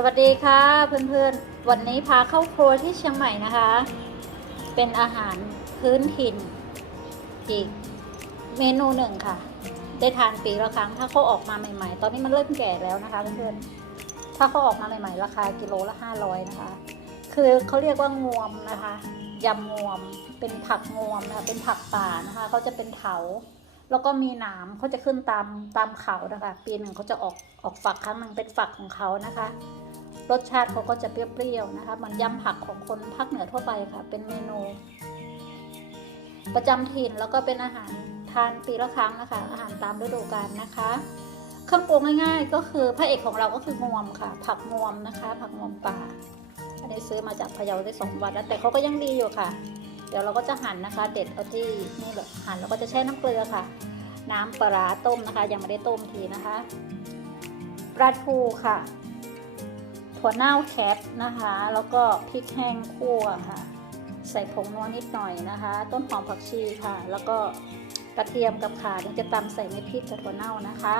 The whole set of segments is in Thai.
สวัสดีค่ะเพื่อนๆ วันนี้พาเข้าครัวที่เชียงใหม่นะคะ เป็นอาหารพื้นถิ่นอีกเมนูหนึ่งค่ะ ได้ทานปีละครั้ง ถ้าเขาออกมาใหม่ๆ ตอนนี้มันเริ่มแก่แล้วนะคะเพื่อนๆ ถ้าเขาออกมาใหม่ๆ ราคากิโลละ500นะคะ คือเขาเรียกว่างวมนะคะยำงวม เป็นผักงวมนะคะเป็นผักป่านะคะเขาจะเป็นเถาแล้วก็มีหนามเขาจะขึ้นตามตามเขานะคะ ปีหนึ่งเขาจะออกออกฝักครั้งหนึ่งเป็นฝักของเขานะคะ รสชาติเขาก็จะเปรี้ยวๆนะคะมันยำผักของคนภาคเหนือทั่วไปค่ะ เป็นเมนู ประจำถิ่นแล้วก็เป็นอาหารทานปีละครั้งนะคะ อาหารตามฤดูกาลนะคะ เครื่องปรุงง่ายๆ ก็คือพระเอกของเราก็คืองวมค่ะ ผักงวมนะคะ ผักงวมป่า อันนี้ซื้อมาจากพะเยาได้สองวันแล้ว แต่เขาก็ยังดีอยู่ค่ะ เดี๋ยวเราก็จะหั่นนะคะ เด็ดเอาที่นี่แบบหั่นแล้วก็จะแช่น้ำเกลือค่ะ น้ำปลาต้มนะคะ ยังไม่ได้ต้มทีนะคะปลาทูค่ะ ถั่วเน่าแคปนะคะ แล้วก็พริกแห้งคั่วค่ะ ใส่ผงนัวนิดหน่อยนะคะ ต้นหอมผักชีค่ะ แล้วก็กระเทียมกับข่าจะตำใส่ในพริกกับถั่วเน่านะคะ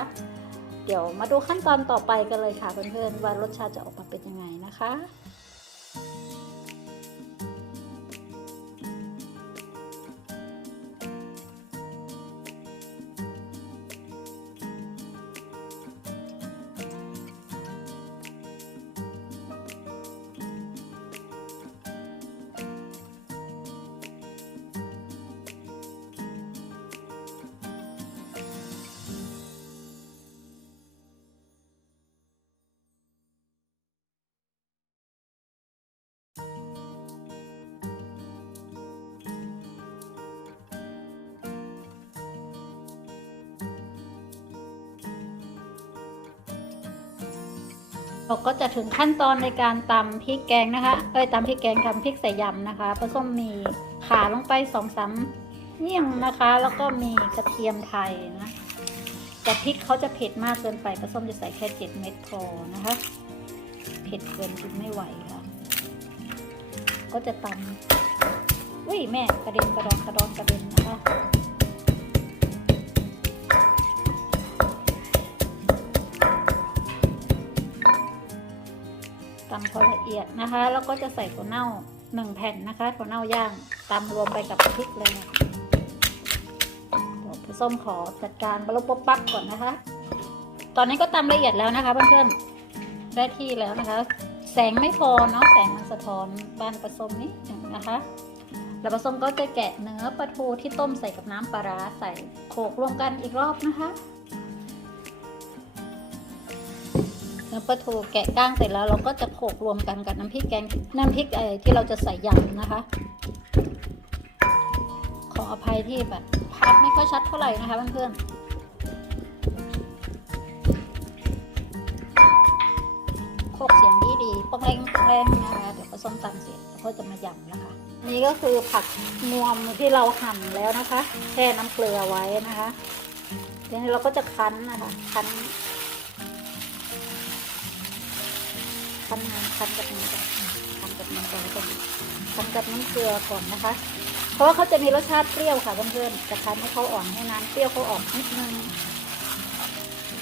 เดี๋ยวมาดูขั้นตอนต่อไปกันเลยค่ะเพื่อนๆว่ารสชาติจะออกมาเป็นยังไงนะคะ เราก็จะถึงขั้นตอนในการตำพริกแกงนะคะเอ้ยตำพริกแกงทำพริกใส่ยำนะคะผสมมีขาลงไปสองสามเมี่ยงนะคะ แล้วก็มีกระเทียมไทยนะแต่พริกเขาจะเผ็ดมากเกินไปผสมจะใส่แค่เจ็ดเม็ดพอนะคะ เผ็ดเกินกินไม่ไหวค่ะ ก็จะตำอุ้ยแม่กระเด็นกระดอนกระดอนกระเด็นนะ นะคะ แล้วก็จะใส่ถั่วเน่าหนึ่งแผ่นนะคะถั่วเน่าย่างตำรวมไปกับพริกเลยนะเดี๋ยวพี่ส้มขอจัดการบลุปบปักก่อนนะคะ ตอนนี้ก็ตำละเอียดแล้วนะคะเพื่อนๆได้ที่แล้วนะคะ แสงไม่พอเนาะแสงมันสะท้อนบ้านผสมนิดหนึ่งนะคะแล้วผสมก็จะแกะเนื้อปลาทูที่ต้มใส่กับน้ำปลาร้าใส่โขลกรวมกันอีกรอบนะคะ ปลาทูแกะก้างเสร็จแล้วเราก็จะโขลกรวมกันกับน้ำพริกแกงน้ำพริกไอ้ที่เราจะใส่ยำนะคะ ขออภัยที่แบบภาพไม่ค่อยชัดเท่าไหร่นะคะเพื่อนๆโคกเสียงดีดีป้องแรงป้องแรงนะคะเดี๋ยวผสมตำเสร็จแล้วก็จะมายำนะคะ นี่ก็คือผักงวมที่เราหั่นแล้วนะคะ แช่น้ำเกลือไว้นะคะเดี๋ยวเราก็จะคั้นนะคะ คั้น คั้นน้ำคั้นกับน้ำก่อนคั้นกับน้ำก่อนแล้วก็คั้นกับน้ำเกลือก่อนนะคะ เพราะว่าเขาจะมีรสชาติเปรี้ยวค่ะเพื่อนๆจะคั้นให้เขาอ่อนให้น้ำเปรี้ยวเขาออกนิดนึง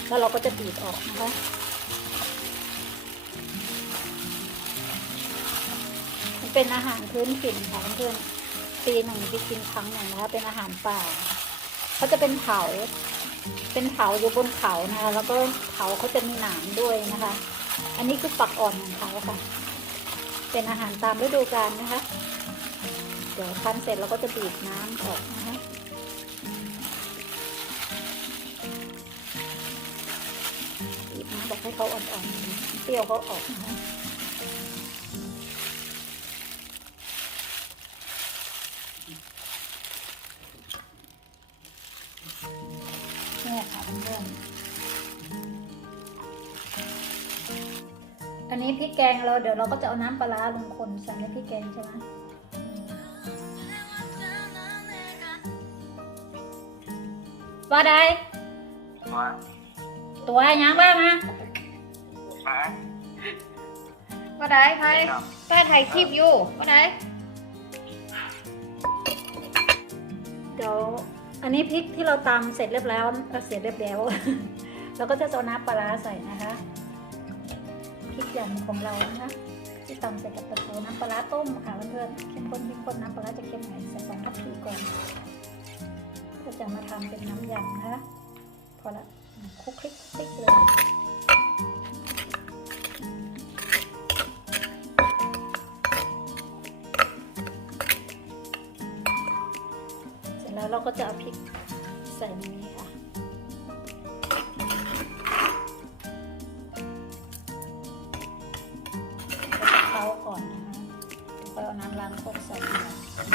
แล้วเราก็จะบีบออกนะคะมันเป็นอาหารพื้นถิ่นค่ะเพื่อนๆปีหนึ่งไปกินครั้งหนึ่งนะคะเป็นอาหารป่าเขาจะเป็นเถาเป็นเถาอยู่บนเขานะคะ แล้วก็เถาเขาจะมีหนามด้วยนะคะ อันนี้คือฝักอ่อนของเขาค่ะ เป็นอาหารตามฤดูกาลนะคะ เดี๋ยวคั้นเสร็จเราก็จะบีบน้ำออกนะคะบีบน้ำบอกให้เขาอ่อนๆ เปรี้ยวเขาออกนะคะเนี่ยค่ะเพื่อน นนี้พริกแกงเราเดี๋ยวเราก็จะเอาน้ำปลาร้าลงคนใส่ในพริกแกงใช่ไหมว่าได้ว่าตัวยังบ้างนะฮะว่าได้ใครใต้ไทยคลิปอยู่ว่าได้เดี๋ยวอันนี้พริกที่เราตำเสร็จเรียบร้อยเอ่อเสร็จเรียบแล้วเราก็จะเอาน้ำปลาร้าใส่นะคะ พริกหยวกของเรานะคะที่ตำใส่กับปลาทูน้ำปลาร้าต้มค่ะเพื่อนๆเข้มข้นเข้มข้นน้ำปลาร้าจะเข้มหน่อยใส่สองทัพพีก่อนก็จะมาทำเป็นน้ำยำนะคะพอละคลุกคลิกคลิกเลยเสร็จแล้วเราก็จะเอาพริกใส่ในนี้ แล้วก็เอาน้ำล้างโคกใส่ลงไปอ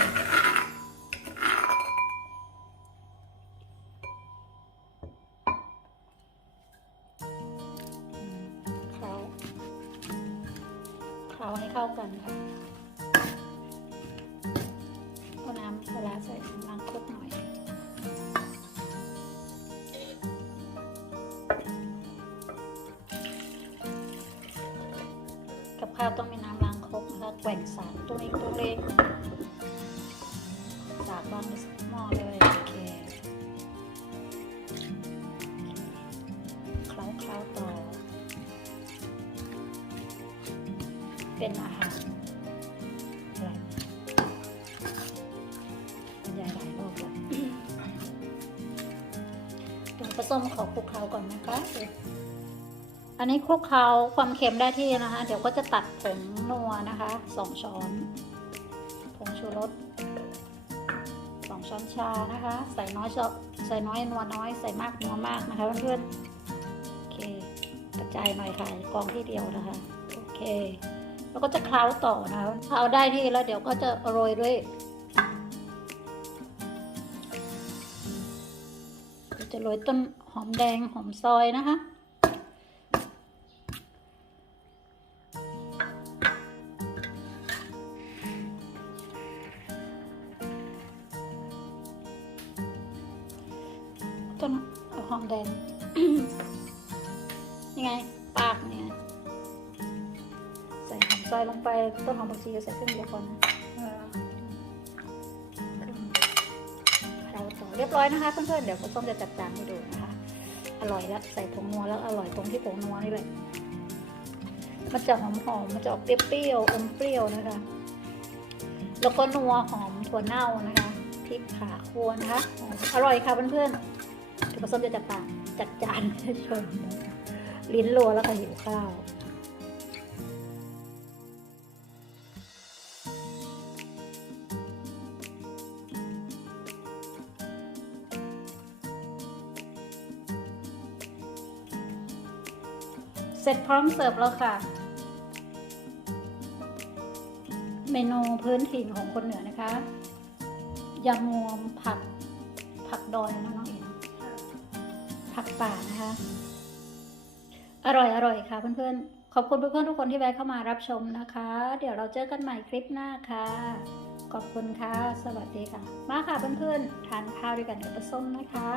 ืมเคล้าเคล้าให้เข้ากันค่ะเอาน้ำปลาร้าใส่ล้างครกหน่อยกับข้าวต้องมีน้ำล้าง แกว่งสารตัวเล็กตัวเล็กสากบางในหม้อเลยโอเคเคล้าเคล้าๆต่อ เป็นอาหารอะไรบรรยายหลายรอบแล้วเดี๋ยวผสมขอคลุกเคล้าก่อนนะคะ อันนี้คลุกเคล้าความเค็มได้ที่นะคะ เดี๋ยวก็จะตัดผงนัวนะคะสองช้อนผงชูรสสองช้อนชานะคะ ใส่น้อยชอใส่น้อยนัวน้อยใส่มากนัวมากนะคะเพื่อนๆโอเคกระจายหน่อยค่ะกองที่เดียวนะคะโอเคแล้วก็จะเคล้าต่อนะคะเคล้าได้ที่แล้วเดี๋ยวก็จะโรยด้วยจะโรยต้นหอมแดงหอมซอยนะคะ ต้นหอมแดง ยังไง ปากเนี่ยใส่หอมซอยลงไป ต้นหอมผักชีใส่เครื่องเดียวก่อนนะเราต่อเรียบร้อยนะคะเพื่อนๆ เดี๋ยวคุณส้มจะจัดจานให้ดูนะคะ อร่อยแล้วใส่ผงนัวแล้วอร่อยตรงที่ผงนัวนี่แหละ มันจะหอมหอมๆมันจะออกเปรี้ยวๆอมเปรี้ยวนะคะ แล้วก็นัวหอมถั่วเน่านะคะพริกขาคั่วนะคะอมอร่อยค่ะเพื่อนๆ เดี๋ยวส้มจะจัดจาจัดจานให้ชมลิ้นรัวแล้วก็หิวข้าวเสร็จพร้อมเสิร์ฟแล้วค่ะ เมนูพื้นถิ่นของคนเหนือนะคะยำรวมผักผักดอยนะน้อง ผักป่านะคะ อร่อยอร่อยค่ะเพื่อนๆ ขอบคุณเพื่อนๆทุกคนที่แวะเข้ามารับชมนะคะ เดี๋ยวเราเจอกันใหม่คลิปหน้าค่ะ ขอบคุณค่ะ สวัสดีค่ะ มาค่ะเพื่อนๆ ทานข้าวด้วยกันกับส้มนะคะ